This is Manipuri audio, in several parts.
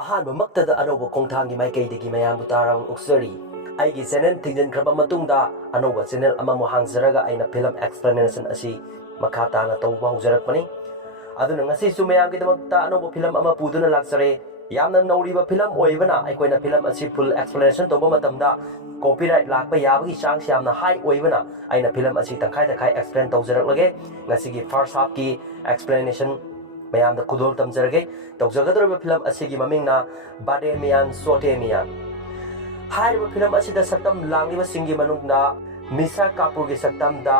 ꯑꯍꯥꯟꯕꯃꯛꯇꯗ ꯑꯅꯧꯕ ꯈꯣꯡꯊꯥꯡꯒꯤ ꯃꯥꯏꯀꯩꯗꯒꯤ ꯃꯌꯥꯝꯕꯨ ꯇꯥꯔꯥꯎꯟ ꯑꯣꯛꯆꯔꯤ ꯑꯩꯒꯤ ꯆꯦꯅꯦꯜ ꯊꯤꯡꯖꯤꯟꯈ꯭ꯔꯕ ꯃꯇꯨꯡꯗ ꯑꯅꯧꯕ ꯆꯦꯅꯦꯜ ꯑꯃꯃꯨꯛ ꯍꯥꯡꯖꯔꯒ ꯑꯩꯅ ꯐꯤꯂꯝ ꯑꯦꯛꯁꯄ꯭ꯂꯦꯅꯦꯁꯟ ꯑꯁꯤ ꯃꯈꯥ ꯇꯥꯅ ꯇꯧꯕ ꯍꯧꯖꯔꯛꯄꯅꯤ ꯑꯗꯨꯅ ꯉꯁꯤꯁꯨ ꯃꯌꯥꯝꯒꯤꯗꯃꯛꯇ ꯑꯅꯧꯕ ꯐꯤꯂꯝ ꯑꯃ ꯄꯨꯗꯨꯅ ꯂꯥꯛꯆꯔꯦ ꯌꯥꯝꯅ ꯅꯧꯔꯤꯕ ꯐꯤꯂꯝ ꯑꯣꯏꯕꯅ ꯑꯩꯈꯣꯏꯅ ꯐꯤꯂꯝ ꯑꯁꯤ ꯐꯨꯜ ꯑꯦꯛꯁꯄ꯭ꯂꯦꯅꯦꯁꯟ ꯇꯧꯕ ꯃꯇꯝꯗ ꯀꯣꯄꯤꯔꯥꯏꯠ ꯂꯥꯛꯄ ꯌꯥꯕꯒꯤ ꯆꯥꯡꯁ ꯌꯥꯝꯅ ꯍꯥꯏ ꯑꯣꯏꯕꯅ ꯑꯩꯅ ꯐꯤꯂꯝ ꯑꯁꯤ ꯇꯪꯈꯥꯏ ꯑꯦꯛꯁꯄ꯭ꯂꯦꯟ ꯇꯧꯖꯔꯛꯂꯒꯦ ꯉꯁꯤꯒꯤ ꯐꯥꯔꯁꯠ ꯍꯥꯐꯀꯤ ꯑꯦꯛꯁꯄ꯭ꯂꯦꯅꯦꯁꯟ ꯃꯌꯥꯝꯗ ꯈꯨꯗꯣꯜ ꯇꯝꯖꯔꯒꯦ ꯇꯧꯖꯒꯗꯧꯔꯤꯕ ꯐꯤꯂꯝ ꯑꯁꯤꯒꯤ ꯃꯃꯤꯡꯅ ꯕꯥꯗꯦ ꯃꯤꯌꯥꯟ ꯆꯣꯇꯦ ꯃꯤꯌꯥꯟ ꯍꯥꯏꯔꯤꯕ ꯐꯤꯂꯝ ꯑꯁꯤꯗ ꯁꯛꯇꯝ ꯂꯥꯡꯂꯤꯕꯁꯤꯡꯒꯤ ꯃꯅꯨꯡꯗ ꯃꯤꯁꯥ ꯀꯥꯄꯨꯔꯒꯤ ꯁꯛꯇꯝꯗ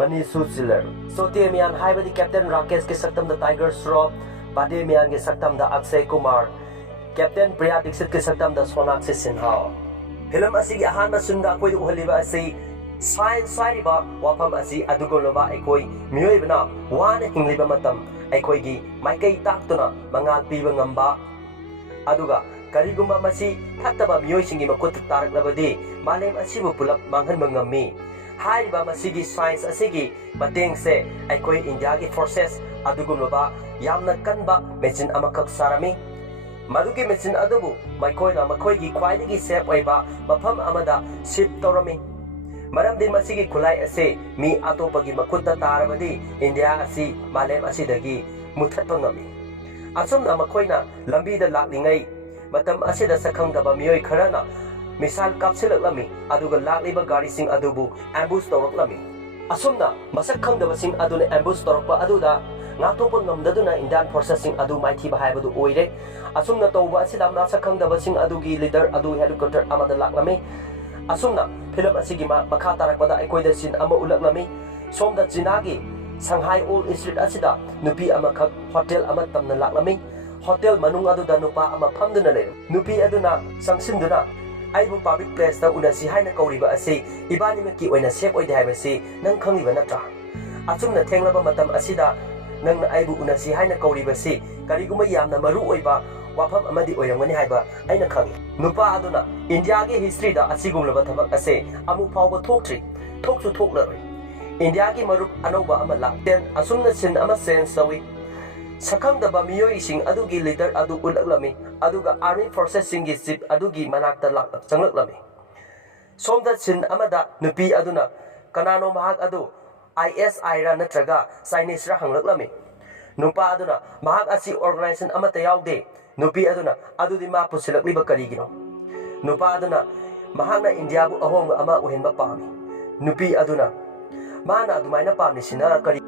ꯃꯅꯤꯁꯨ ꯆꯤꯜꯂꯔ ꯆꯣꯇꯦ ꯃꯤꯌꯥꯟ ꯍꯥꯏꯕꯗꯤ ꯀꯦꯞꯇꯦꯟ ꯔꯥꯀꯦꯁꯀꯤ ꯁꯛꯇꯝꯗ ꯇꯥꯏꯒꯔ ꯁ꯭ꯔꯣꯐ ꯕꯥꯗꯦ ꯃꯤꯌꯥꯟꯒꯤ ꯁꯛꯇꯝꯗ ꯑꯛꯁꯦ ꯀꯨꯃꯥꯔ ꯀꯦꯞꯇꯦꯟ ꯄ꯭ꯔꯤꯌꯥ ꯗꯤꯛꯁꯤꯠꯀꯤ ꯁꯛꯇꯝꯗ ꯁꯣꯅꯥꯛꯁꯤ ꯁꯤꯟꯍꯥ ꯐꯤꯂꯝ ꯑꯁꯤꯒꯤ ꯑꯍꯥꯟꯕ ꯁꯤꯟꯗ ꯑꯩꯈꯣꯏꯗ ꯎꯍꯜꯂꯤꯕ ꯑꯁꯤ ꯁꯥꯏꯟꯁ ꯍꯥꯏꯔꯤꯕ ꯋꯥꯐꯝ ꯑꯁꯤ ꯑꯗꯨꯒꯨꯝꯂꯕ ꯑꯩꯈꯣꯏ ꯃꯤꯑꯣꯏꯕꯅ ꯋꯥꯅ ꯍꯤꯡꯂꯤꯕ ꯃꯇꯝ ꯑꯩꯈꯣꯏꯒꯤ ꯃꯥꯏꯀꯩ ꯇꯥꯛꯇꯨꯅ ꯃꯉꯥꯜ ꯄꯤꯕ ꯉꯝꯕ ꯑꯗꯨꯒ ꯀꯔꯤꯒꯨꯝꯕ ꯃꯁꯤ ꯐꯠꯇꯕ ꯃꯤꯑꯣꯏꯁꯤꯡꯒꯤ ꯃꯈꯨꯠꯇ ꯇꯥꯔꯛꯂꯕꯗꯤ ꯃꯥꯂꯦꯝ ꯑꯁꯤꯕꯨ ꯄꯨꯂꯞ ꯃꯥꯡꯍꯟꯕ ꯉꯝꯃꯤ ꯍꯥꯏꯔꯤꯕ ꯃꯁꯤꯒꯤ ꯁꯥꯏꯟꯁ ꯑꯁꯤꯒꯤ ꯃꯇꯦꯡꯁꯦ ꯑꯩꯈꯣꯏ ꯏꯟꯗꯤꯌꯥꯒꯤ ꯐꯣꯔꯁꯦꯁ ꯑꯗꯨꯒꯨꯝꯂꯕ ꯌꯥꯝꯅ ꯀꯟꯕ ꯃꯦꯆꯤꯟ ꯑꯃꯈꯛ ꯁꯥꯔꯝꯃꯤ ꯃꯗꯨꯒꯤ ꯃꯦꯆꯤꯟ ꯑꯗꯨꯕꯨ ꯃꯈꯣꯏꯅ ꯃꯈꯣꯏꯒꯤ ꯈ꯭ꯋꯥꯏꯗꯒꯤ ꯁꯦꯐ ꯑꯣꯏꯕ ꯃꯐꯝ ꯑꯃꯗ ꯁꯤꯞ ꯇꯧꯔꯝꯃꯤ ꯃꯔꯝꯗꯤ ꯃꯁꯤꯒꯤ ꯈꯨꯠꯂꯥꯏ ꯑꯁꯤ ꯃꯤ ꯑꯇꯣꯞꯄꯒꯤ ꯃꯈꯨꯠꯇ ꯇꯥꯔꯕꯗꯤ ꯏꯟꯗꯤꯌꯥ ꯑꯁꯤ ꯃꯥꯂꯦꯝ ꯑꯁꯤꯗꯒꯤ ꯃꯨꯠꯊꯠꯄ ꯉꯝꯃꯤ ꯑꯁꯨꯝꯅ ꯃꯈꯣꯏꯅ ꯂꯝꯕꯤꯗ ꯂꯥꯛꯂꯤꯉꯩ ꯃꯇꯝ ꯑꯁꯤꯗ ꯁꯛꯈꯪꯗꯕ ꯃꯤꯑꯣꯏ ꯈꯔꯅ ꯃꯤꯁꯥꯏꯜ ꯀꯥꯞꯁꯤꯜꯂꯛꯂꯝꯃꯤ ꯑꯗꯨꯒ ꯂꯥꯛꯂꯤꯕ ꯒꯥꯔꯤꯁꯤꯡ ꯑꯗꯨꯕꯨ ꯑꯦꯝꯕꯨꯁ ꯇꯧꯔꯛꯂꯝꯃꯤ ꯑꯁꯨꯝꯅ ꯃꯁꯛ ꯈꯪꯗꯕꯁꯤꯡ ꯑꯗꯨꯅ ꯑꯦꯝꯕꯨꯁ ꯇꯧꯔꯛꯄ ꯑꯗꯨꯗ ꯉꯥꯛꯊꯣꯛꯄ ꯉꯝꯗꯗꯨꯅ ꯏꯟꯗꯤꯌꯥꯟ ꯐꯣꯔꯁꯦꯁꯁꯤꯡ ꯑꯗꯨ ꯃꯥꯏꯊꯤꯕ ꯍꯥꯏꯕꯗꯨ ꯑꯣꯏꯔꯦ ꯑꯁꯨꯝꯅ ꯇꯧꯕ ꯑꯁꯤꯗ ꯃꯁꯛ ꯈꯪꯗꯕꯁꯤꯡ ꯑꯗꯨꯒꯤ ꯂꯤꯗꯔ ꯑꯗꯨ ꯍꯦꯂꯤꯀꯣꯞꯇꯔ ꯑꯃꯗ ꯂꯥꯛꯂꯝꯃꯤ ꯑꯁꯨꯝꯅ ꯐꯤꯂꯝ ꯑꯁꯤꯒꯤ ꯃꯈꯥ ꯇꯥꯔꯛꯄꯗ ꯑꯩꯈꯣꯏꯗ ꯁꯤꯟ ꯑꯃ ꯎꯠꯂꯛꯂꯝꯃꯤ ꯁꯣꯝꯗ ꯆꯤꯅꯥꯒꯤ ꯁꯪꯍꯥꯏ ꯑꯣꯜ ꯏꯁꯇ꯭ꯔꯤꯠ ꯑꯁꯤꯗ ꯅꯨꯄꯤ ꯑꯃꯈꯛ ꯍꯣꯇꯦꯜ ꯑꯃ ꯇꯝꯅ ꯂꯥꯛꯂꯝꯃꯤ ꯍꯣꯇꯦꯜ ꯃꯅꯨꯡ ꯑꯗꯨꯗ ꯅꯨꯄꯥ ꯑꯃ ꯐꯝꯗꯨꯅ ꯂꯩ ꯅꯨꯄꯤ ꯑꯗꯨꯅ ꯆꯪꯁꯤꯟꯗꯨꯅ ꯑꯩꯕꯨ ꯄꯥꯕ꯭ꯂꯤꯛ ꯄ꯭ꯂꯦꯁꯇ ꯎꯅꯁꯤ ꯍꯥꯏꯅ ꯀꯧꯔꯤꯕ ꯑꯁꯤ ꯏꯕꯥꯅꯤꯃꯛꯀꯤ ꯑꯣꯏꯅ ꯁꯦꯐ ꯑꯣꯏꯗꯦ ꯍꯥꯏꯕꯁꯤ ꯅꯪ ꯈꯪꯂꯤꯕ ꯅꯠꯇ꯭ꯔꯥ ꯑꯁꯨꯝꯅ ꯊꯦꯡꯂꯕ ꯃꯇꯝ ꯑꯁꯤꯗ ꯅꯪꯅ ꯑꯩꯕꯨ ꯎꯅꯁꯤ ꯍꯥꯏꯅ ꯀꯧꯔꯤꯕꯁꯤ ꯀꯔꯤꯒꯨꯝꯕ ꯌꯥꯝꯅ ꯃꯔꯨ ꯑꯣꯏꯕ ꯋꯥꯐꯝ ꯑꯃꯗꯤ ꯑꯣꯏꯔꯝꯒꯅꯤ ꯍꯥꯏꯕ ꯑꯩꯅ ꯈꯪꯏ ꯅꯨꯄꯥ ꯑꯗꯨꯅ ꯏꯟꯗꯤꯌꯥꯒꯤ ꯍꯤꯁꯇ꯭ꯔꯤꯗ ꯑꯁꯤꯒꯨꯝꯂꯕ ꯊꯕꯛ ꯑꯁꯤ ꯑꯃꯨꯛ ꯐꯥꯎꯕ ꯊꯣꯛꯇ꯭ꯔꯤ ꯊꯣꯛꯁꯨ ꯊꯣꯛꯂꯔꯣꯏ ꯏꯟꯗꯤꯌꯥꯒꯤ ꯃꯔꯨꯞ ꯑꯅꯧꯕ ꯑꯃ ꯂꯥꯛꯇꯦꯟ ꯑꯁꯨꯝꯅ ꯁꯤꯟ ꯑꯃ ꯆꯦꯟꯖ ꯇꯧꯏ ꯁꯛꯈꯪꯗꯕ ꯃꯤꯑꯣꯏꯁꯤꯡ ꯑꯗꯨꯒꯤ ꯂꯤꯗꯔ ꯑꯗꯨ ꯎꯠꯂꯛꯂꯝꯃꯤ ꯑꯗꯨꯒ ꯑꯥꯔꯃꯤ ꯐꯣꯔꯁꯦꯁꯁꯤꯡꯒꯤ ꯆꯤꯞ ꯑꯗꯨꯒꯤ ꯃꯅꯥꯛꯇ ꯆꯪꯂꯛꯂꯝꯃꯤ ꯁꯣꯝꯗ ꯁꯤꯟ ꯑꯃꯗ ꯅꯨꯄꯤ ꯑꯗꯨꯅ ꯀꯅꯥꯅꯣ ꯃꯍꯥꯛ ꯑꯗꯨ ISI ꯔ ꯅꯠꯇ꯭ꯔꯒ ꯆꯥꯏꯅꯤꯁꯔ ꯍꯪꯂꯛꯂꯝꯃꯤ ꯅꯨꯄꯥ ꯑꯗꯨꯅ ꯃꯍꯥꯛ ꯑꯁꯤ ꯑꯣꯔꯒꯅꯥꯏꯖꯦꯁꯟ ꯑꯃꯠꯇ ꯌꯥꯎꯗꯦ ꯅꯨꯄꯤ ꯑꯗꯨꯅ ꯑꯗꯨꯗꯤ ꯃꯥ ꯄꯨꯁꯤꯜꯂꯛꯂꯤꯕ ꯀꯔꯤꯒꯤꯅꯣ ꯅꯨꯄꯥ ꯑꯗꯨꯅ ꯃꯍꯥꯛꯅ ꯏꯟꯗꯤꯌꯥꯕꯨ ꯑꯍꯣꯡꯕ ꯑꯃ ꯑꯣꯏꯍꯟꯕ ꯄꯥꯝꯃꯤ ꯅꯨꯄꯤ ꯑꯗꯨꯅ ꯃꯥꯅ ꯑꯗꯨꯃꯥꯏꯅ ꯄꯥꯝꯂꯤꯁꯤꯅ ꯀꯔꯤ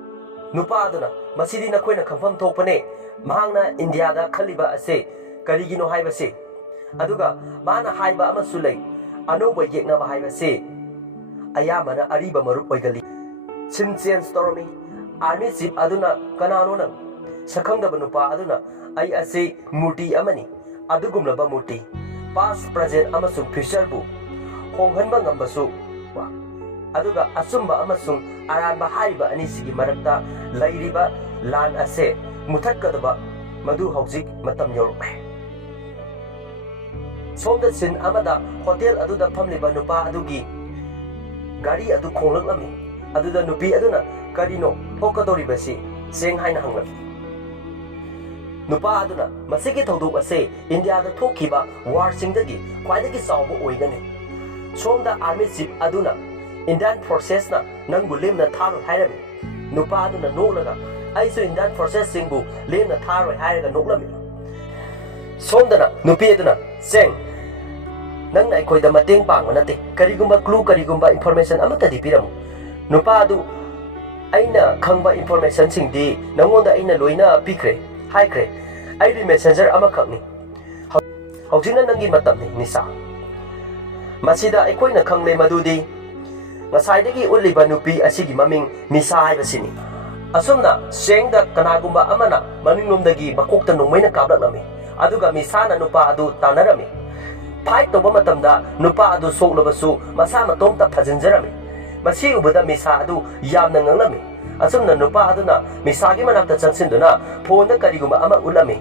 ꯅꯨꯄꯥ ꯑꯗꯨꯅ ꯃꯁꯤꯗꯤ ꯅꯈꯣꯏꯅ ꯈꯪꯐꯝ ꯊꯣꯛꯄꯅꯦ ꯃꯍꯥꯛꯅ ꯏꯟꯗꯤꯌꯥꯗ ꯈꯜꯂꯤꯕ ꯑꯁꯤ ꯀꯔꯤꯒꯤꯅꯣ ꯍꯥꯏꯕꯁꯤ ꯑꯗꯨꯒ ꯃꯥꯅ ꯍꯥꯏꯕ ꯑꯃꯁꯨ ꯂꯩ ꯑꯅꯧꯕ ꯌꯦꯛꯅꯕ ꯍꯥꯏꯕꯁꯤ ꯑꯌꯥꯝꯕꯅ ꯑꯔꯤꯕ ꯃꯔꯨꯞ ꯑꯣꯏꯒꯜꯂꯤ ꯁꯤꯟ ꯆꯦꯟꯖ ꯇꯧꯔꯝꯃꯤ ꯑꯥꯔꯃꯤ ꯆꯤꯞ ꯑꯗꯨꯅ ꯀꯅꯥꯅꯣ ꯅꯪ ꯁꯛꯈꯪꯗꯕ ꯅꯨꯄꯥ ꯑꯗꯨꯅ ꯑꯩ ꯑꯁꯤ ꯃꯨꯔꯇꯤ ꯑꯃꯅꯤ ꯑꯗꯨꯒꯨꯝꯂꯕ ꯃꯨꯔꯇꯤ ꯄꯥꯁ ꯄ꯭ꯔꯖꯦꯟ ꯑꯃꯁꯨꯡ ꯐ꯭ꯌꯨꯆꯔꯕꯨ ꯍꯣꯡꯍꯟꯕ ꯉꯝꯕꯁꯨ ꯑꯗꯨꯒ ꯑꯆꯨꯝꯕ ꯑꯃꯁꯨꯡ ꯑꯔꯥꯟꯕ ꯍꯥꯏꯔꯤꯕ ꯑꯅꯤꯁꯤꯒꯤ ꯃꯔꯛꯇ ꯂꯩꯔꯤꯕ ꯂꯥꯟ ꯑꯁꯦ ꯃꯨꯊꯠꯀꯗꯕ ꯃꯗꯨ ꯍꯧꯖꯤꯛ ꯃꯇꯝ ꯌꯧꯔꯛꯂꯦ ꯁꯣꯝꯗ ꯁꯤꯟ ꯑꯃꯗ ꯍꯣꯇꯦꯜ ꯑꯗꯨꯗ ꯐꯝꯂꯤꯕ ꯅꯨꯄꯥ ꯑꯗꯨꯒꯤ ꯒꯥꯔꯤ ꯑꯗꯨ ꯈꯣꯡꯂꯛꯂꯝꯃꯤ ꯑꯗꯨꯗ ꯅꯨꯄꯤ ꯑꯗꯨꯅ ꯀꯔꯤꯅꯣ ꯊꯣꯛꯀꯗꯧꯔꯤꯕꯁꯤ ꯁꯦꯡ ꯍꯥꯏꯅ ꯍꯪꯂꯛꯏ ꯅꯨꯄꯥ ꯑꯗꯨꯅ ꯃꯁꯤꯒꯤ ꯊꯧꯗꯣꯛ ꯑꯁꯤ ꯏꯟꯗꯤꯌꯥꯗ ꯊꯣꯛꯈꯤꯕ ꯋꯥꯔꯁꯤꯡꯗꯒꯤ ꯈ꯭ꯋꯥꯏꯗꯒꯤ ꯆꯥꯎꯕ ꯑꯣꯏꯒꯅꯤ ꯁꯣꯝꯗ ꯑꯥꯔꯃꯤ ꯆꯤꯞ ꯑꯗꯨꯅ ꯏꯟꯗꯤꯌꯥꯟ ꯐꯣꯔꯁꯦꯁꯅ ꯅꯪꯕꯨ ꯂꯦꯝꯅ ꯊꯥꯔꯣꯏ ꯍꯥꯏꯔꯝꯃꯤ ꯅꯨꯄꯥ ꯑꯗꯨꯅ ꯅꯣꯛꯂꯒ ꯑꯩꯁꯨ ꯏꯟꯗꯤꯌꯥꯟ ꯐꯣꯔꯁꯦꯁꯁꯤꯡꯕꯨ ꯂꯦꯝꯅ ꯊꯥꯔꯣꯏ ꯍꯥꯏꯔꯒ ꯅꯣꯛꯂꯝꯃꯤ ꯁꯣꯝꯗꯅ ꯅꯨꯄꯤ ꯑꯗꯨꯅ ꯆꯦꯡ ꯅꯪꯅ ꯑꯩꯈꯣꯏꯗ ꯃꯇꯦꯡ ꯄꯥꯡꯕ ꯅꯠꯇꯦ ꯀꯔꯤꯒꯨꯝꯕ ꯀ꯭ꯂꯨ ꯀꯔꯤꯒꯨꯝꯕ ꯏꯟꯐꯣꯔꯃꯦꯁꯟ ꯑꯃꯠꯇꯗꯤ ꯄꯤꯔꯝꯃꯨ ꯅꯨꯄꯥ ꯑꯗꯨ ꯑꯩꯅ ꯈꯪꯕ ꯏꯟꯐꯣꯔꯃꯦꯁꯟꯁꯤꯡꯗꯤ ꯅꯪꯉꯣꯟꯗ ꯑꯩꯅ ꯂꯣꯏꯅ ꯄꯤꯈ꯭ꯔꯦ ꯍꯥꯏꯈ꯭ꯔꯦ ꯑꯩꯗꯤ ꯃꯦꯁꯦꯟꯖꯔ ꯑꯃꯈꯛꯅꯤ ꯍꯧꯖꯤꯛꯅ ꯅꯪꯒꯤ ꯃꯇꯝꯅꯤ ꯅꯤꯁꯥ ꯃꯁꯤꯗ ꯑꯩꯈꯣꯏꯅ ꯈꯪꯂꯦ ꯃꯗꯨꯗꯤ ꯉꯁꯥꯏꯗꯒꯤ ꯎꯠꯂꯤꯕ ꯅꯨꯄꯤ ꯑꯁꯤꯒꯤ ꯃꯃꯤꯡ ꯃꯤꯁꯥ ꯍꯥꯏꯕꯁꯤꯅꯤ ꯑꯁꯨꯝꯅ ꯆꯦꯡꯗ ꯀꯅꯥꯒꯨꯝꯕ ꯑꯃꯅ ꯃꯅꯤꯡꯂꯣꯝꯗꯒꯤ ꯃꯀꯣꯛꯇ ꯅꯣꯡꯃꯩꯅ ꯀꯥꯞꯂꯛꯂꯝꯃꯤ ꯑꯗꯨꯒ ꯃꯤꯁꯥꯅ ꯅꯨꯄꯥ ꯑꯗꯨ ꯇꯥꯟꯅꯔꯝꯃꯤ ꯐꯥꯏꯠ ꯇꯧꯕ ꯃꯇꯝꯗ ꯅꯨꯄꯥ ꯑꯗꯨ ꯁꯣꯛꯂꯕꯁꯨ ꯃꯁꯥ ꯃꯇꯣꯝꯇ ꯐꯖꯤꯟꯖꯔꯝꯃꯤ ꯃꯁꯤ ꯎꯕꯗ ꯃꯤꯁꯥ ꯑꯗꯨ ꯌꯥꯝꯅ ꯉꯛꯂꯝꯃꯤ ꯑꯁꯨꯝꯅ ꯅꯨꯄꯥ ꯑꯗꯨꯅ ꯃꯤꯁꯥꯒꯤ ꯃꯅꯥꯛꯇ ꯆꯪꯁꯤꯟꯗꯨꯅ ꯐꯣꯟꯗ ꯀꯔꯤꯒꯨꯝꯕ ꯑꯃ ꯎꯠꯂꯝꯃꯤ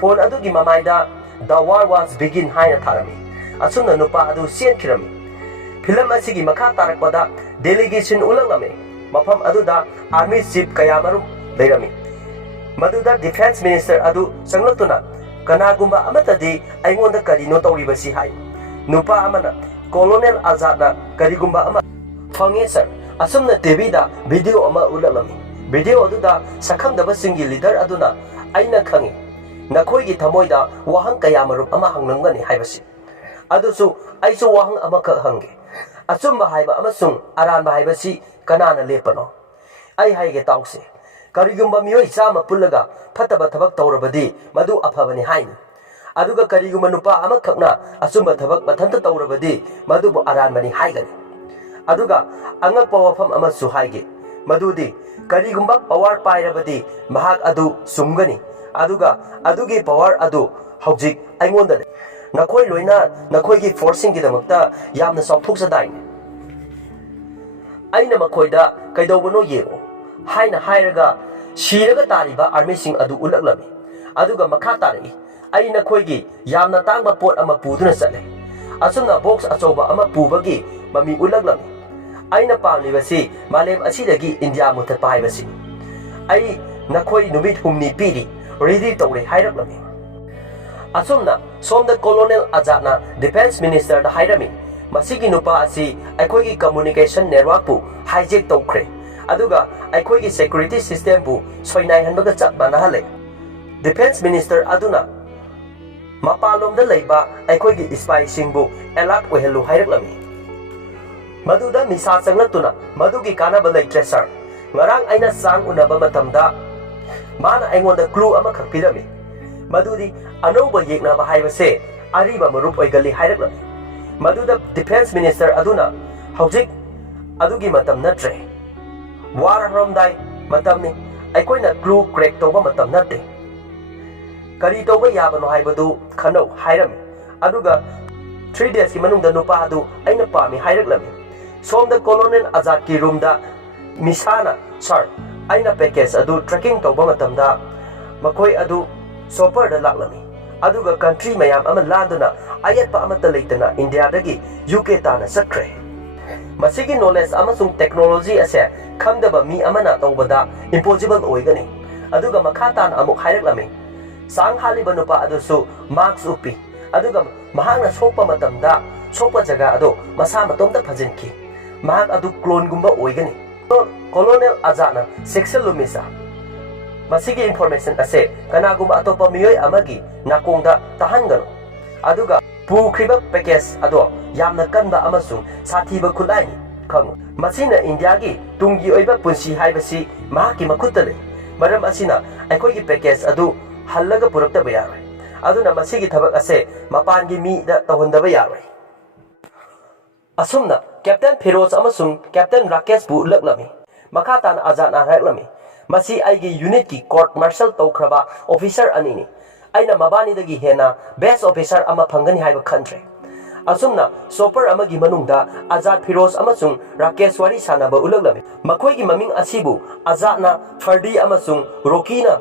ꯐꯣꯟ ꯑꯗꯨꯒꯤ ꯃꯃꯥꯏꯗ ꯗ ꯋꯥꯔ ꯋꯥꯖ ꯕꯤꯒꯤꯟ ꯍꯥꯏꯅ ꯊꯥꯔꯝꯃꯤ ꯑꯁꯨꯝꯅ ꯅꯨꯄꯥ ꯑꯗꯨ ꯆꯦꯟꯈꯤꯔꯝꯃꯤ ꯐꯤꯂꯝ ꯑꯁꯤꯒꯤ ꯃꯈꯥ ꯇꯥꯔꯛꯄꯗ ꯗꯦꯂꯤꯒꯦꯁꯟ ꯎꯠꯂꯛꯂꯝꯃꯤ ꯃꯐꯝ ꯑꯗꯨꯗ ꯑꯥꯔꯃꯤ ꯆꯤꯞ ꯀꯌꯥꯃꯔꯨꯝ ꯂꯩꯔꯝꯃꯤ ꯃꯗꯨꯗ ꯗꯤꯐꯦꯟꯁ ꯃꯤꯅꯤꯁꯇꯔ ꯑꯗꯨ ꯆꯪꯂꯛꯇꯨꯅ kanagumba amatadi aingonda karino tawribasi hai nupa amana colonel azadna karigumba ama fange sir asumna tv da video ama ulalami video aduda sakhangdaba singi leader aduna aina khangi nakhoi thamoida wahang kaya marup ama hangnamgani haibasi adusu aisu wahang ama ka hange asumba haiba amasung aranba haibasi kanana lepano ai haige tawse karigumba miyoi chama pullaga fataba thabak tawrabadi madu afabani haini aduga karigumba nupa ama khakna asumba thabak mathanta tawrabadi madubu aranbani haigani aduga angakpa wafam amasu haige madudi karigumba power pairabadi mahak adu sumgani aduga adugi power adu haujik aingonda nakhoi loina nakhoi gi forcing gi damakta yamna sauthoksa dai aina makhoida kaidobano yego haina hairaga shiraga tariba army sing adu ulaklami aduga makha tari aina khoigi yamna tangba pot ama puduna chale asumna box achoba ama pubagi mami ulaklami aina pamlibasi malem asidagi india mutha paibasi ai nakhoi numit humni piri ready tawre hairaklami asumna somda colonel azadna defense minister da hairami masigi nupa asi aikhoigi communication network pu hijack tawkhre aduga aikhoigi security system pu soinai hanbaga chap banahale defense minister aduna mapalom da leiba aikhoigi spy singbu alert ohelu hairaklami maduda misa changlatuna madugi kanaba leitre sir ngarang aina sang unaba matamda mana aingonda clue ama khakpirami madudi anoba yeknaba haibase ariba marup oigali hairaklami maduda defense minister aduna haujik adugi matam natre war romdai matamni aikoina clue crack toba matam nate kari toba yabano haibadu khano hairami aduga 3 days ki manungda nupa adu aina pami hairaklami somda colonel azad ki room da misana sir aina package adu tracking toba matamda makoi adu super da laklami aduga country mayam ama landuna ayatpa amata leitana india dagi uk tana sakre masigi knowledge amasung technology ase khamdaba mi amana tawbada impossible oigani aduga makhatan amuk haireklami sang haliba nupa adusu marks upi aduga mahangna sokpa matamda sokpa jaga adu masa matomda phajinki mahak adu clone gumba oigani colonel azana sexual lumisa masigi information ase kanagumba atopa miyoi amagi nakongda tahangano aduga pukhriba package ado yamna kanba amasung sathiba khulai khang masina india gi tungi oiba punsi haibasi mahaki makutta le maram asina aikoi gi package adu hallaga purakta bayaroi aduna masigi thabak ase mapan gi mi da tawhondaba yaroi asumna captain firoz amasung captain rakesh bu laklami makhatan azana raklami masi aigi unit ki court martial tawkhraba officer anini aina mabani dagi hena best officer ama phangani haiba country asumna super amagi manungda azad firoz amasung rakesh wari sanaba ulaklami makhoi gi maming asibu azadna fardi amasung rokina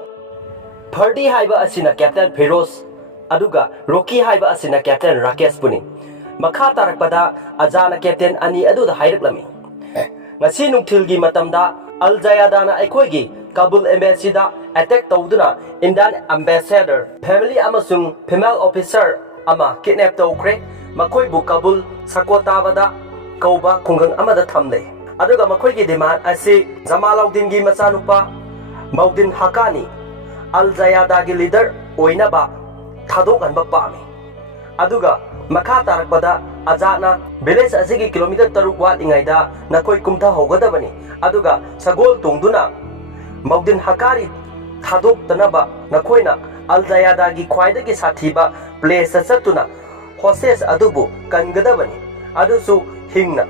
fardi haiba asina captain firoz aduga roki haiba asina captain rakesh puni makha tarakpada azana captain ani aduda haireklami ngasi nungthilgi matamda al jayadana aikhoigi kabul embassy da attack tawduna indian ambassador family amasung female officer ama kidnap tawkhre makhoi bu kabul sakotabada kauba khungang amada thamle aduga makhoi gi demand asi jamalaudin gi machanupa maudin hakani al jayada gi leader oinaba thadokhanba pami aduga makha tarakpada azana village asigi kilometer taruk wat ingaida nakoi kumtha hogadabani aduga sagol tungduna maudin hakari thadok tanaba nakoina aljayada gi khwaida gi sathiba place satuna hostes adubu kangadabani adusu hingna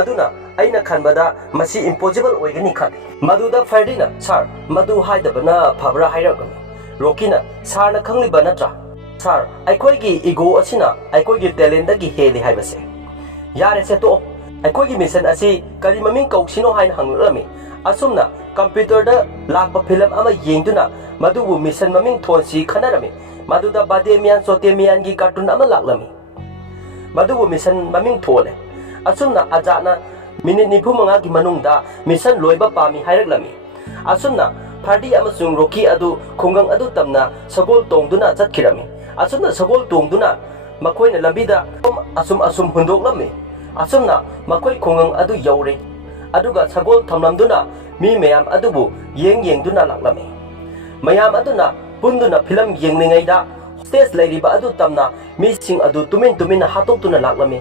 aduna aina khanbada masi impossible oigani khat maduda fardina sir madu haidabana phabra hairagami rokina sarna khangliba natra sir aikoigi ego asina aikoigi talent dagi heli haibase yare se to aikoigi mission asi kari maming kausino hain hanglami asumna computer da lakpa film ama yengduna madubu mission maming thonsi khanarami maduda bade miyan chote miyan gi cartoon ama laklami madubu mission maming thole asumna ajana minute nipu manga gi manungda mission loiba pami haireklami asumna fardi amasung roki adu khungang adu tamna sagol tongduna chatkirami asumna sagol tongduna makoina lambida asum hundoklammi asumna makoi khongang adu yaure aduga sagol thamlamduna mi mayam adubu yengduna laklami mayam aduna punduna film yengningaida stage leiriba adu tamna mi sing adu tumin hatoktuna laklami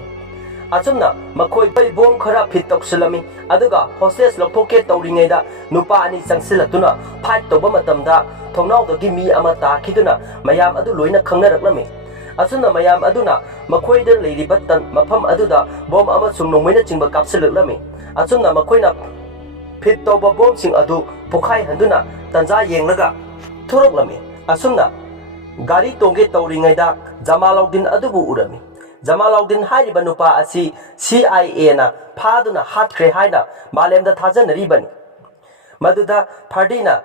asumna makoi bai bom khara fit toksilami aduga hostess loktoke tawringaida nupa ani changsilatuna fight toba matamda thongnawdagi mi ama takhiduna mayam adu loina khangnaraklami asuna mayam aduna makoida leiriba tan mafam aduda bom ama sumnongmaina chingba kapsilaklami asuna makoina fit toba bom sing adu pokhai handuna tanja yenglaga thuroklami asuna gari tongge tawringaida Jamaluddin adubu urami Jamaluddin hairiba nupa asi CIA na phaduna hatkre haina malemda thajanaribani maduda Fardina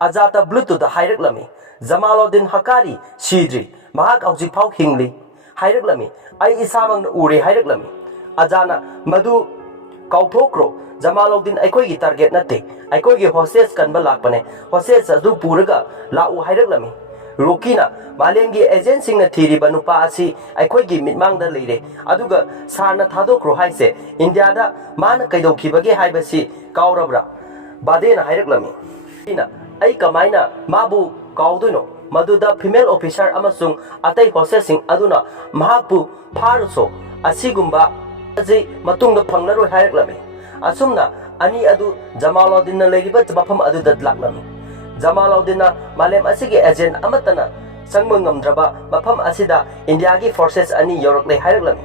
Ajata Bluetooth haireklami Jamaluddin hakari sidri mahak hauji phau hingli haireklami ai isamang ure haireklami ajana madu kauthokro Jamaluddin aikoi gi target natte aikoi gi hostess kanba lakpane hostess adu puraga lau haireklami Rokina Malengi agency na thiriba nupa asi aikhoigi mitmangda leire aduga sarna thadokro haise India da mana kaidokhibage haibasi kaurabra Bade na haireklami ina ai kamaina mabu kauduno maduda female officer amasung atai hostessing aduna mahakpu pharuso asigumba aji matungda phangnaroi haireklami asumna ani adu Jamaluddin na leiriba mafam aduda laklami Jamaluddin malem asigi agent amatana sangma ngamdraba mafam asida India gi forces ani yorokle haireklami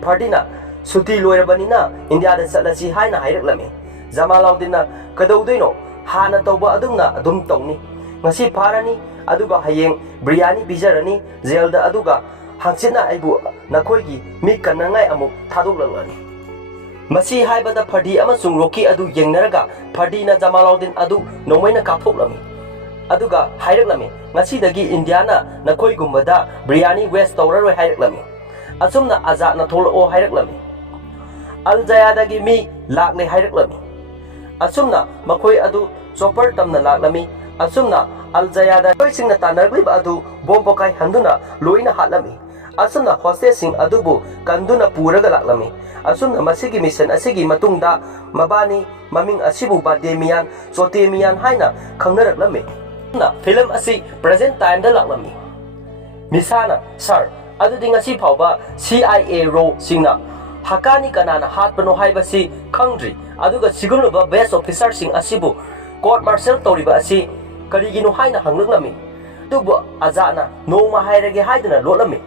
Fardina suti loirabanina India da salasi haina haireklami Jamaluddin kadaudoino hana tawba adumna adum tawni ngasi pharani aduga hayeng biryani bijarani jail da aduga hangsina aibu nakoigi mi kanangai amuk thadoklani masi haibada Fardi amasung Rocky adu yengnaraga Fardina Jamaluddin adu nomaina kaphoklami aduga haireklami ngasidagi Indiana nakoi gumbada biryani west tawraroi haireklami asumna azat na tholao haireklami aljayadagi mi lakle haireklami asumna makoi adu chopper tamna laklami asumna aljayada koisingna tanargliba adu bompokai handuna loina hatlami asumna hostess sing adubu kanduna puraga laklami asumna masigi mission asigi matungda mabani maming asibu Bade Miyan Chote Miyan haina khangnaraklami na film asi present time da laklami misana sir adudi ngasi phawba CIA ro singna hakani kanana hatpano haibasi khangdri aduga sigulba best officer sing asibu court martial tawriba asi karigino haina hanglaklami tubu ajana noma hairage haiduna lotlami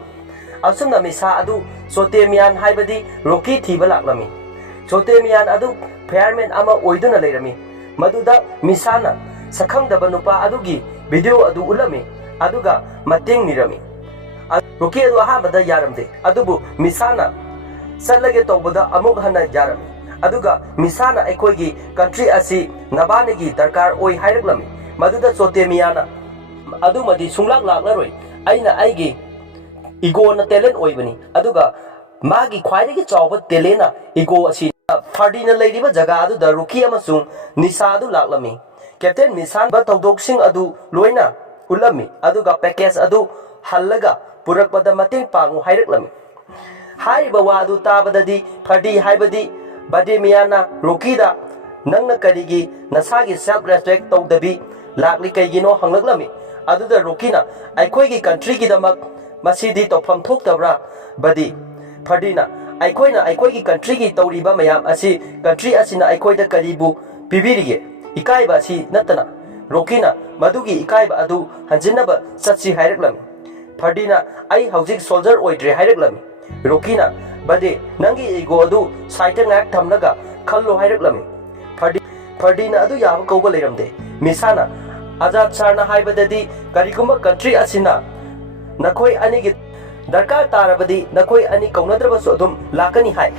asumna misa adu Chote Miyan haibadi Rocky thiba laklami Chote Miyan adu fireman ama oiduna leirami maduda misana sakhangdaba nupa adugi video adu ulami aduga mateng nirami Rocky adu ahabada yaramde adubu misana salage tawbada amuk hana yarami aduga misana aikoigi country asi nabanegi darkar oi haireklami maduda Chote Miyan adumadi sunglak laklaroi aina aigi ego na talent oibani aduga magi khwaidagi chawba talent ego asi Fardina leiriba jaga adu da Rocky amasung nisa adu laklami captain misan ba tawdoksing adu loina ulami aduga package adu hallaga purakpada mateng pangu haireklami haiba wa adu tabadadi Fardi haibadi Bade Miyan Rocky da nangna karigi nasagi self respect tawdabi lakli kaigino hanglaklami aduda Rocky na aikhoigi country gi damak masidi tofam thoktabra Bade Fardina aikoina aikoigi country gi tawriba mayam asi country asina aikoida karibu pibirige ikaiba asi natana Rocky na madugi ikaiba adu hanjinaba satsi haireklami Fardina ai haujik soldier oidre haireklami Rocky na Bade nangi ego adu side ngak thamnaga khallo haireklami Fardina adu yaba kauba leiramde misana Azad sarna haibadadi karigumba country asina nakoi anigi darkar tarabadi nakoi ani kaunadrabasu adum lakani hai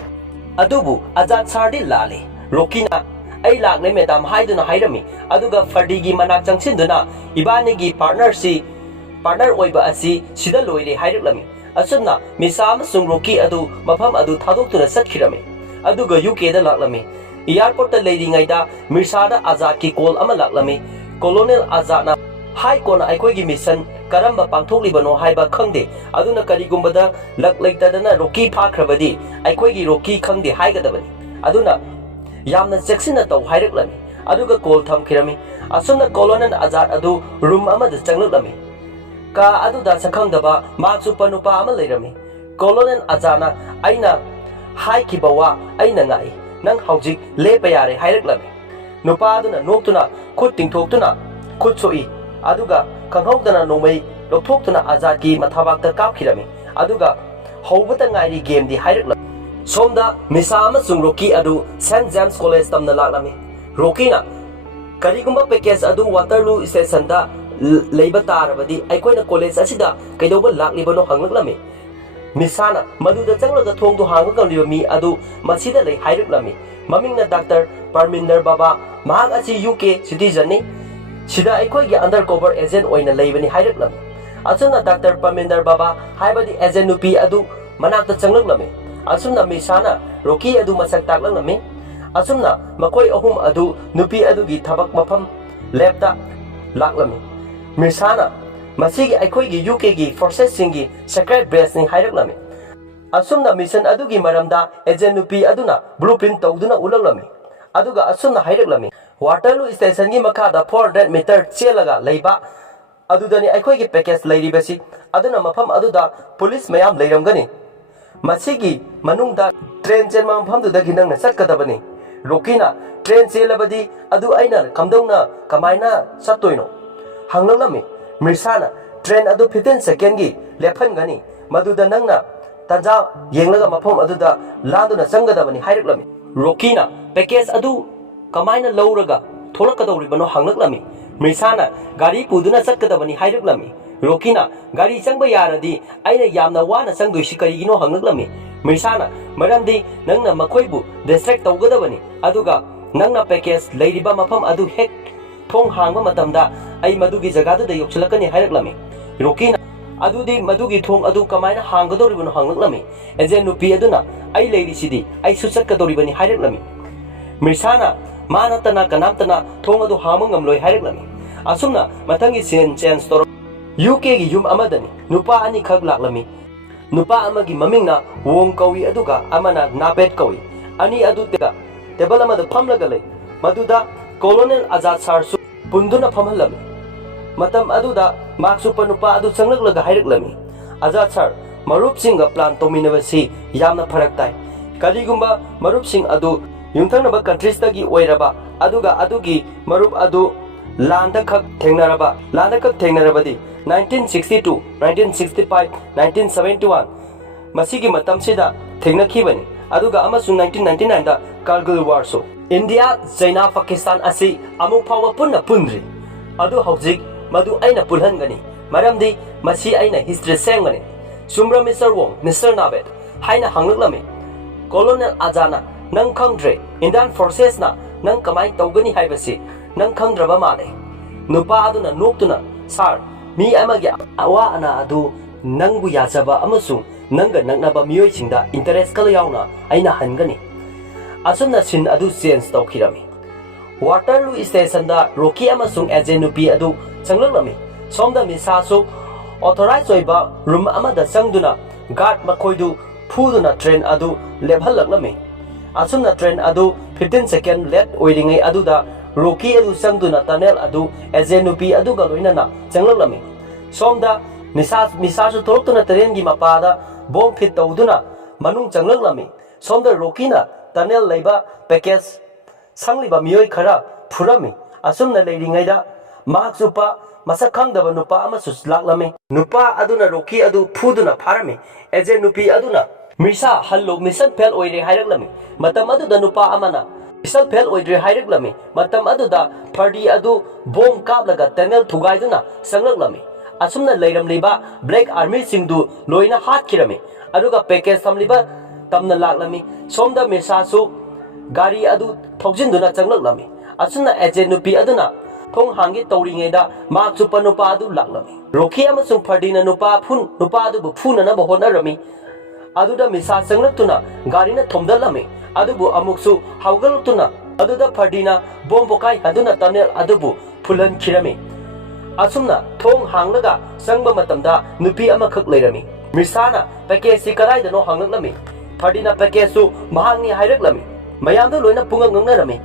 adubu Azad sardi lale Rocky na ai lakne medam haiduna hairami aduga Fardigi manak changsinduna ibanigi partner oiba asi sida loire haireklami asumna misa amasung Rocky adu mafam adu thadoktuna satkirami aduga UK da laklami airport ta leiringaida mirsada Azad ki call ama laklami colonel Azad na hai kona aikoigi mission karamba pangthoklibano haiba khangde aduna karigumbada lak leitadana roki phakhrabadi aikhoi roki khangde haigadabani aduna yamna cheksina taw haireklami aduga call thamkhirami asumna colonel azad adu room amada changlaklami ka aduda sakhangdaba maksu panupa ama leirami colonel azana aina haikibawa aina ngai nang haujik lepa yare haireklami nupa aduna noktuna khut tingthoktuna khut soi aduga kanghaudana nomai lokthokuna azad ki mathabakta kapkhirami aduga hobata ngairi game di haireklami somda misa amasung roki adu St James College tamna laklami roki na karigumba package adu waterloo station da leiba tarabadi aikoina college asida kaidoba laklibano hanglaklami misana maduda changlaga thongdu hangakaliba mi adu masida lei haireklami mamingna Dr. Parminder Baba mahak asi UK citizen ni sida aikoi gi undercover agent oina leibani haireklami asuna Dr. Parminder Baba haibadi agent nupi adu manakta changlaklami asumna misana roki adu masak taklaklami asumna makoi ahum adu nupi adu gi thabak mafam lapta laklami misana masigi aikoi gi UK gi forces singi secret base ni haireklami asumna mission adu gi maramda agent nupi aduna blueprint tawduna ulaklami aduga asumna haireklami waterloo station gi makada 400 meter chelaga leiba adudani aikoi gi package leiribasi aduna mafam aduda police mayam leiramgani masigi manungda train chenma mafamduda ginangna chatkadabani rokina train chelabadi adu aina kamdongna kamaina sattoino hanglami mirsana train adu 15 second gi lephangani maduda nangna tanja yenglaga mafam aduda landuna changadabani haireklami rokina package adu kamaina lawraga tholakadawribano hanglami mirsana gari puduna chatkadabani haireklami rokina gari changba yaradi aina yamna wana changdoisi karigino hanglami mirsana maramdi nangna makoibu distract tawgadabani aduga nangna package leiriba mafam adu hek thong hangba matamda ai madugi jagadu da yokchalakani haireklami rokina adudi madugi thong adu kamaina hanggadoribano hanglami agent nupi aduna ai leirisidi ai suchatkadoribani haireklami mirsana manatana kanamtana thong adu hamangamloi haireklami asumna matangi scene change tor UK gi yum amadani nupa ani khak laklami nupa amagi mamingna wong kawi aduga amana napet kawi ani adu tega table amada phamlaga lei maduda colonel azad sar su punduna phamhalami matam aduda maksu panupa adu changlaklaga haireklami azad sar marup singa plan tominabasi yamna pharak tai kaligumba marup sing adu yungthangnaba countries tagi oiraba aduga adugi marup adu landa khak thengnarabadi 1962 1965 1971 masigi matam sida thengnakhibani aduga amasung 1999 da Kargil war so India China Pakistan asi amu phawa punna punri adu hojik madu aina pulhangani maramdi masi aina history sengani sumra Mr. Wong Mr. Nabet haina hanglami colonel azana nang khangdre Indian forces na nang kamai tawgani haibasi nang khangdraba male nupa aduna noktuna sar mi amagi awa ana adu nangbu yachaba amasung nangga nangnaba miyoi singda interest kala yauna aina hangani asumna sin adu change tawkhirami waterloo station da roki amasung agent nupi adu changlami somda misasu authorized oiba room amada changduna guard makoidu phuduna train adu lebhalaklami asumna train adu 15 second late oiringai aduda roki adu changduna tunnel adu agent nupi adu galoinana changlami somda misasu thortuna train gi mapada bomb fit tawduna manung changlami somda rokina tunnel leiba package sangliba miyoi khara phurami asumna leiringaida maksupa masakhangdaba nupa amasu laklami nupa aduna roki adu phuduna pharami agent nupi aduna misa hallo mission fail oire haireklami matam aduda nupa amana mission fail oire haireklami matam aduda party adu bomb kaplaga tunnel thugaiduna sanglami asumna leiramliba black army singdu loina hatkirami aduga package samliba tamna laklami somda misasu gari adu thogjinduna changlami asumna agent nupi aduna thong hangi tawringaida maksu panupa adu laklami roki amasung phardina nupa adu phuna na bahonarami aduda misa changlakutuna garina thomdalami adubu amuksu haugalutuna aduda phardina bombokai aduna tunnel adubu phulan khirami asumna thong hanglaga sangba matamda nupi amakhak leirami misana package si kadaidano hanglami fardina package su mahangni haireklami mayamdu loina punga ngangnarami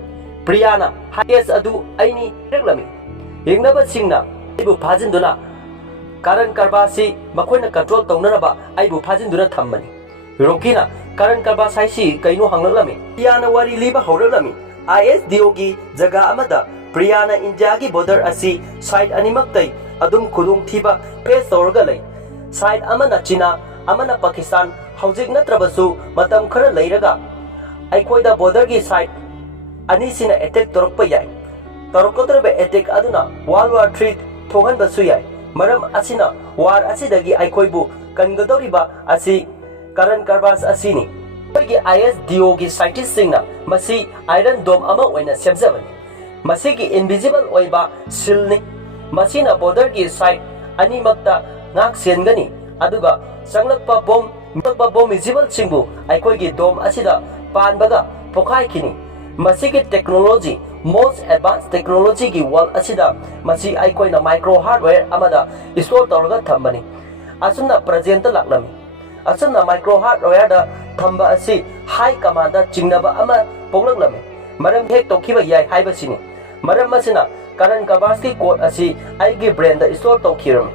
priyana package adu aini haireklami yengnaba singna aibu phajinduna karan karbasi makoina control taunaraba aibu phajinduna thammani rokina karan karba saisi kaino hanglami priyana wari liba haureklami ISDO gi jaga amada priyana India gi border asi side animaktai adum khudung thiba face torga lei side amana China amana Pakistan haujik natrabasu matam khara leiraga aikoida border gi side ani sina attack torokpa yai torokodrabe attack aduna World War 3 thogan basu yai maram asina war asidagi aikoibu kangadoriba asi karan karbas asini gi ISDO gi scientist singna masi iron dome ama oina semjabani masigi invisible oiba silni masina border gi side ani makta ngak sengani aduga sanglakpa bom visible singbu aikoi gi dome asida panbaga pokai kini masigi technology most advanced technology gi wall asida masi aikoi na micro hardware amada store torga thambani asuna present laklami asuna micro hardware da thamba asi high command da chingnaba ama poglaklami maram hek tokiba yai haibasini maram masina karan kabasti code asi aigi brain da store tokiram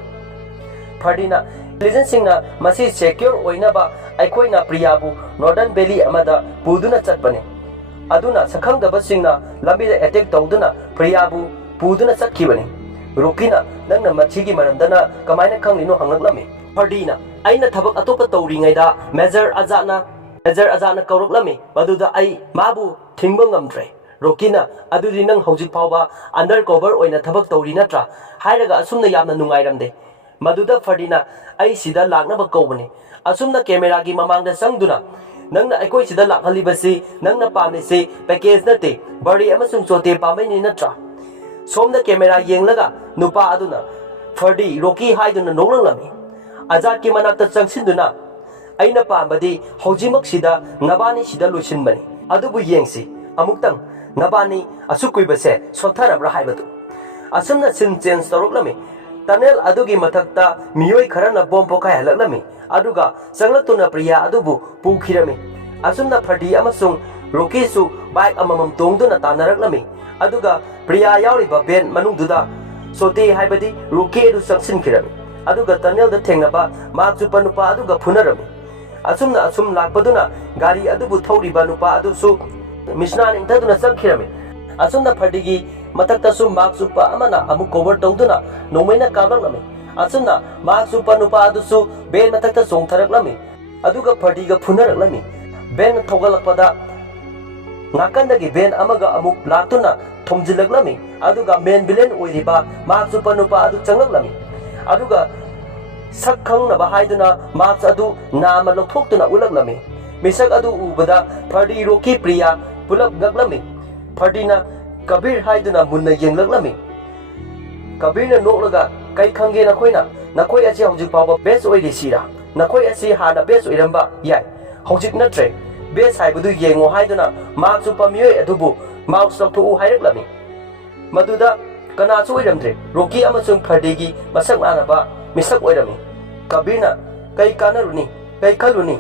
fardina intelligence singna masi secure oinaba aikoina priyabu northern valley amada puduna chatpani aduna sakhangdaba singna lambi da attack tawduna priyabu puduna chatkibani rokina nangna machigi maramdana kamaina khanglino hanglami fardina aina thabak atopa tawringaida major azana kauroklami baduda ai mabu thingba ngamdre rokina adudi nang hojik phawba undercover oina thabak tawri natra hairaga asumna yamna nungairamde maduda fardina ai sida laknaba kawbani asumna camera gi mamangda sangduna nangna aikoi sida lakhalibasi nangna pamnisi package nate bari amasung chote pamaini natra somda camera yenglaga nupa aduna fardi roki haiduna nonglanglami azad ki manakta changsinduna aina pambadi hojimak sida nabani sida loisinbani adubu yengsi amuktang nabani asukuibase sotharabra haibadu asumna sin change toroklami tunnel adugi mathakta miyoi kharana bom pokai halaklami aduga sanglatuna priya adubu pukhirami asumna fardi amasung rokisu bike amamam tongduna tanaraklami aduga priya yauriba ben manungduda sote haibadi roki edu sangsinkhirami aduga tunnel da thengnaba mak chupa nupa aduga phunarami asumna asum lakpaduna gari adubu thoriba nupa adusu misnan intaduna changkhirami asumna fardigi matakta su mak chupa amana amu cover tawduna nomaina kabaklami asumna mak chupa nupa adusu ben matakta songtharaklami aduga fardiga phunaraklami ben thogalakpada ngakandagi ben amaga amuk laktuna thomjilaklami aduga main villain oiriba mak chupa nupa adu changaklami aduga sakhang na bahaiduna max adu nama lokthokuna ulaklami misak adu ubada fardi roki priya pulap gaklami fardina kabir haiduna munna yenglaklami kabirna noklaga kai khange nakoi asi hojik pawba best oiri sira nakoi asi hana best oiramba yai hojik natre best haibudu yengo haiduna max upamiyoi adubu max lokthu haireklami maduda kanachu oiramdre roki amasung fardigi masak manaba misak oirami kabirna kai kanaruni kai khaluni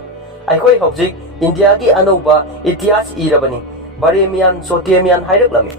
aikoi hojik India gi anauba ityas irabani Bade Miyan Chote Miyan haireklami